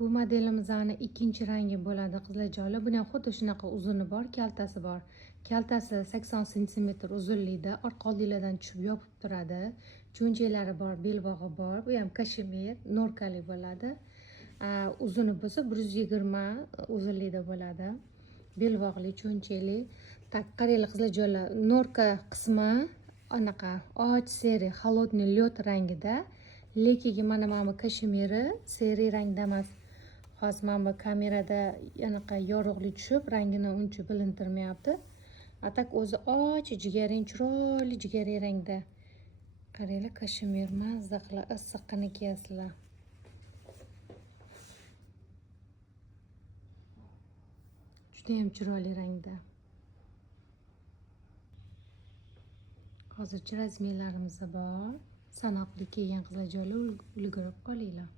Bu modelimizning ikkinchi rangi bo'ladi qizilajoli. Buni ham xuddi shunaqa uzuni bor, kaltasi bor. Kaltasi 80 sm uzunlikda, orqa oldinglardan tushib yopib turadi. Cho'nchaklari bor, belbog'i bor. Bu ham kashmir, norkali bo'ladi. Uzuni bo'lsa 120 uzunlikda bo'ladi. Belbog'li, cho'nchakli. Tak, qaranglar qizilajollar, norka qismi anaqa och seri, холодный лёд rangida. Lekin mana bu kashmiri seri rangda emas. Hozir mana bu kamerada anaqa yorug'lik tushib, rangini uncha bilintirmayapti. Atak o'zi och, jigarrang, chiroyli jigarrang rangda. Qaranglar, kashmir mazza qilib issiqqina kiyasizlar. Juda ham chiroyli rangda. Hozircha razmerlarimiz bor. Sanoqli kelgan qizilajollar ulgurib qolinglar.